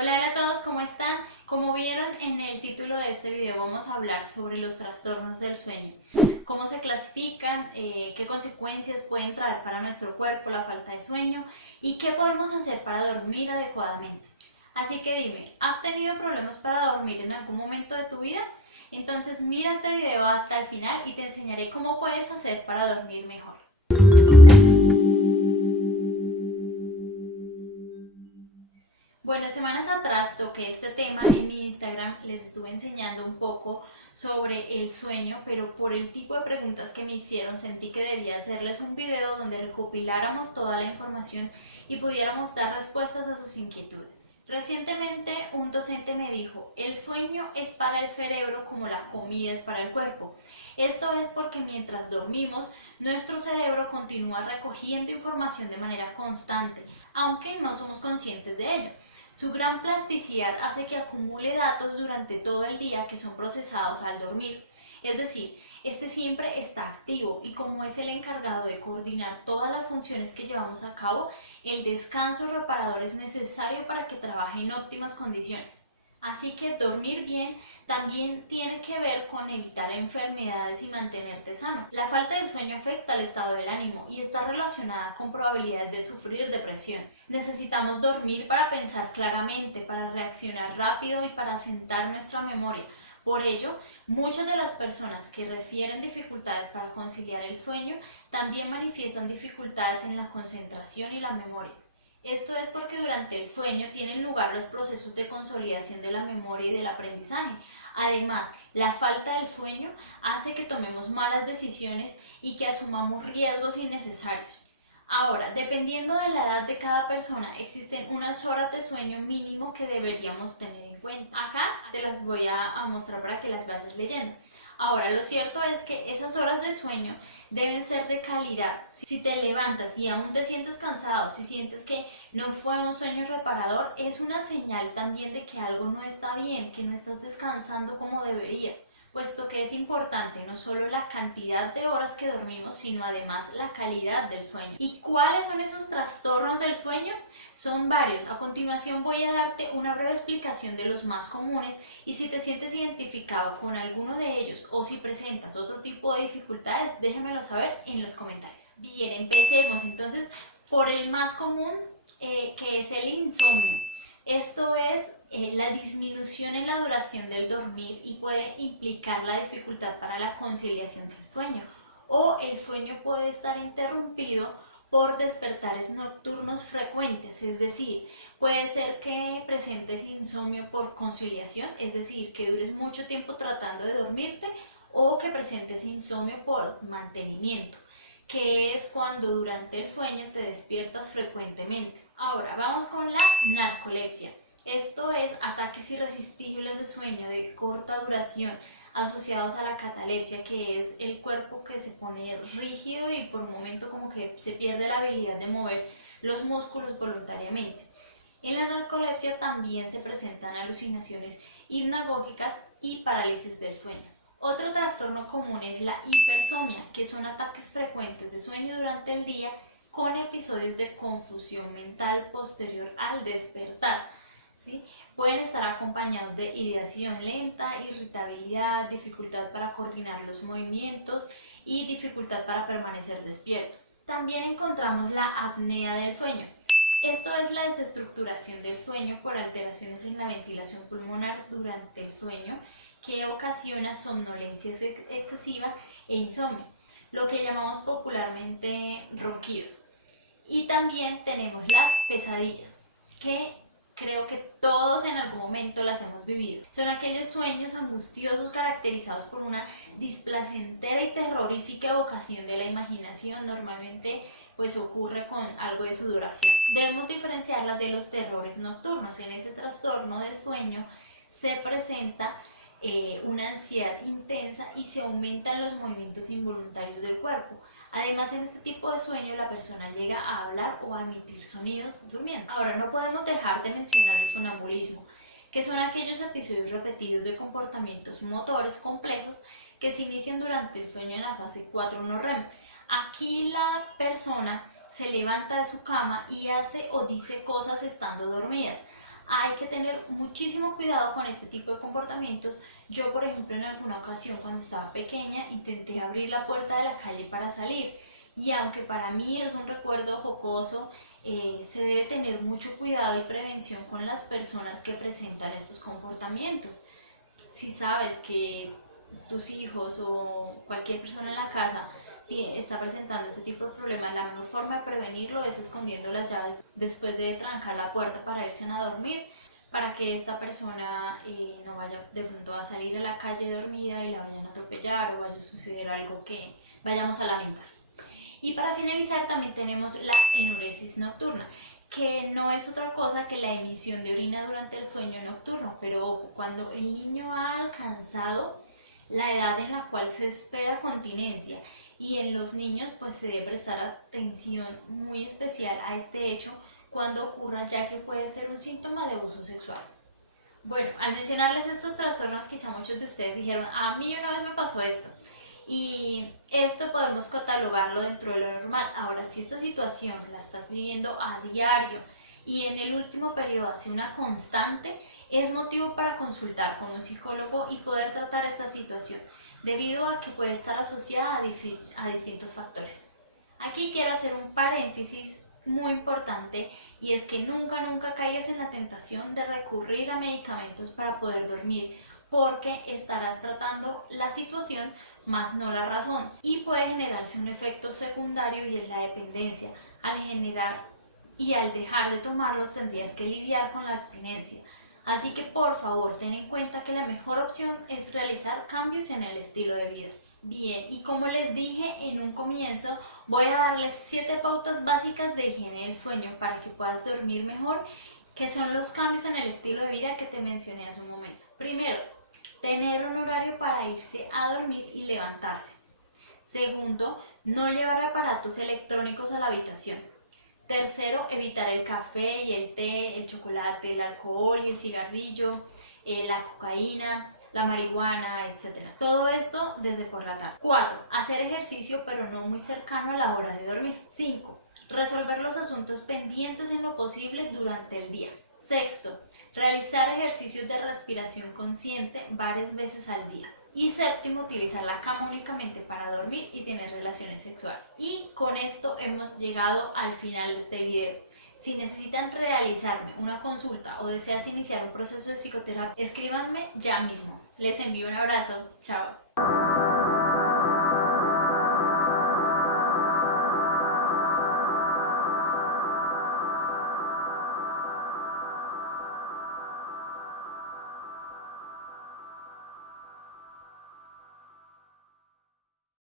Hola a todos, ¿cómo están? Como vieron en el título de este video vamos a hablar sobre los trastornos del sueño, cómo se clasifican, qué consecuencias pueden traer para nuestro cuerpo la falta de sueño y qué podemos hacer para dormir adecuadamente. Así que dime, ¿has tenido problemas para dormir en algún momento de tu vida? Entonces mira este video hasta el final y te enseñaré cómo puedes hacer para dormir mejor. Bueno, semanas atrás toqué este tema en mi Instagram, les estuve enseñando un poco sobre el sueño, pero por el tipo de preguntas que me hicieron sentí que debía hacerles un video donde recopiláramos toda la información y pudiéramos dar respuestas a sus inquietudes. Recientemente un docente me dijo, el sueño es para el cerebro como la comida es para el cuerpo. Esto es porque mientras dormimos, nuestro cerebro continúa recogiendo información de manera constante, aunque no somos conscientes de ello. Su gran plasticidad hace que acumule datos durante todo el día que son procesados al dormir. Es decir, este siempre está activo y como es el encargado de coordinar todas las funciones que llevamos a cabo, el descanso reparador es necesario para que trabaje en óptimas condiciones. Así que dormir bien también tiene que ver con evitar enfermedades y mantenerte sano. La falta de sueño afecta al estado del ánimo y está relacionada con probabilidades de sufrir depresión. Necesitamos dormir para pensar claramente, para reaccionar rápido y para asentar nuestra memoria. Por ello, muchas de las personas que refieren dificultades para conciliar el sueño también manifiestan dificultades en la concentración y la memoria. Esto es porque durante el sueño tienen lugar los procesos de consolidación de la memoria y del aprendizaje. Además, la falta del sueño hace que tomemos malas decisiones y que asumamos riesgos innecesarios. Ahora, dependiendo de la edad de cada persona, existen unas horas de sueño mínimo que deberíamos tener en cuenta. Acá te las voy a mostrar para que las vayas leyendo. Ahora, lo cierto es que esas horas de sueño deben ser de calidad. Si te levantas y aún te sientes cansado, si sientes que no fue un sueño reparador, es una señal también de que algo no está bien, que no estás descansando como deberías, puesto que es importante no solo la cantidad de horas que dormimos, sino además la calidad del sueño. ¿Y cuáles son esos trastornos del sueño? Son varios. A continuación voy a darte una breve explicación de los más comunes y si te sientes identificado con alguno de ellos o si presentas otro tipo de dificultades, déjamelo saber en los comentarios. Bien, empecemos entonces por el más común, que es el insomnio. Esto es la disminución en la duración del dormir y puede implicar la dificultad para la conciliación del sueño. O el sueño puede estar interrumpido por despertares nocturnos frecuentes, es decir, puede ser que presentes insomnio por conciliación, es decir, que dures mucho tiempo tratando de dormirte, o que presentes insomnio por mantenimiento, que es cuando durante el sueño te despiertas frecuentemente. Ahora, vamos con la narcolepsia. Esto es ataques irresistibles de sueño de corta duración asociados a la catalepsia, que es el cuerpo que se pone rígido y por un momento como que se pierde la habilidad de mover los músculos voluntariamente. En la narcolepsia también se presentan alucinaciones hipnagógicas y parálisis del sueño. Otro trastorno común es la hipersomnia, que son ataques frecuentes de sueño durante el día con episodios de confusión mental posterior al despertar. ¿Sí? Pueden estar acompañados de ideación lenta, irritabilidad, dificultad para coordinar los movimientos y dificultad para permanecer despierto. También encontramos la apnea del sueño. Esto es la desestructuración del sueño por alteraciones en la ventilación pulmonar durante el sueño que ocasiona somnolencia excesiva e insomnio, lo que llamamos popularmente ronquidos. Y también tenemos las pesadillas, que creo que todos en algún momento las hemos vivido. Son aquellos sueños angustiosos caracterizados por una displacentera y terrorífica evocación de la imaginación, normalmente pues ocurre con algo de su duración. Debemos diferenciarla de los terrores nocturnos. En ese trastorno del sueño se presenta una ansiedad intensa y se aumentan los movimientos involuntarios del cuerpo. Además, en este tipo de sueño la persona llega a hablar o a emitir sonidos durmiendo. Ahora, no podemos dejar de mencionar el sonambulismo, que son aquellos episodios repetidos de comportamientos motores complejos que se inician durante el sueño en la fase 4 no REM. Aquí la persona se levanta de su cama y hace o dice cosas estando dormida. Hay que tener muchísimo cuidado con este tipo de comportamientos. Yo, por ejemplo, en alguna ocasión cuando estaba pequeña intenté abrir la puerta de la calle para salir, y aunque para mí es un recuerdo jocoso, se debe tener mucho cuidado y prevención con las personas que presentan estos comportamientos. Si sabes que tus hijos o cualquier persona en la casa está presentando este tipo de problemas, la mejor forma de prevenirlo es escondiendo las llaves después de trancar la puerta para irse a dormir, para que esta persona no vaya de pronto a salir a la calle dormida y la vayan a atropellar o vaya a suceder algo que vayamos a lamentar. Y para finalizar también tenemos la enuresis nocturna, que no es otra cosa que la emisión de orina durante el sueño nocturno, pero ojo, cuando el niño ha alcanzado la edad en la cual se espera continencia, y en los niños pues se debe prestar atención muy especial a este hecho cuando ocurra, ya que puede ser un síntoma de abuso sexual. Bueno, al mencionarles estos trastornos, quizá muchos de ustedes dijeron, a mí una vez me pasó esto. Y esto podemos catalogarlo dentro de lo normal. Ahora, si esta situación la estás viviendo a diario y en el último periodo hace una constante, es motivo para consultar con un psicólogo y poder tratar esta situación, debido a que puede estar asociada a distintos factores. Aquí quiero hacer un paréntesis muy importante, y es que nunca caigas en la tentación de recurrir a medicamentos para poder dormir, porque estarás tratando la situación más no la razón, y puede generarse un efecto secundario, y es la dependencia. Al dejar de tomarlos tendrías que lidiar con la abstinencia. Así que por favor ten en cuenta que la mejor opción es realizar cambios en el estilo de vida. Bien, y como les dije en un comienzo, voy a darles 7 pautas básicas de higiene del sueño para que puedas dormir mejor, que son los cambios en el estilo de vida que te mencioné hace un momento. Primero, tener un horario para irse a dormir y levantarse. Segundo, no llevar aparatos electrónicos a la habitación. Tercero, evitar el café y el té, el chocolate, el alcohol y el cigarrillo, la cocaína, la marihuana, etc. Todo esto desde por la tarde. 4. Hacer ejercicio pero no muy cercano a la hora de dormir. 5. Resolver los asuntos pendientes en lo posible durante el día. Sexto, realizar ejercicios de respiración consciente varias veces al día. Y séptimo, utilizar la cama únicamente para dormir y tener relaciones sexuales. Y con esto hemos llegado al final de este video. Si necesitan realizarme una consulta o deseas iniciar un proceso de psicoterapia, escríbanme ya mismo. Les envío un abrazo. Chao.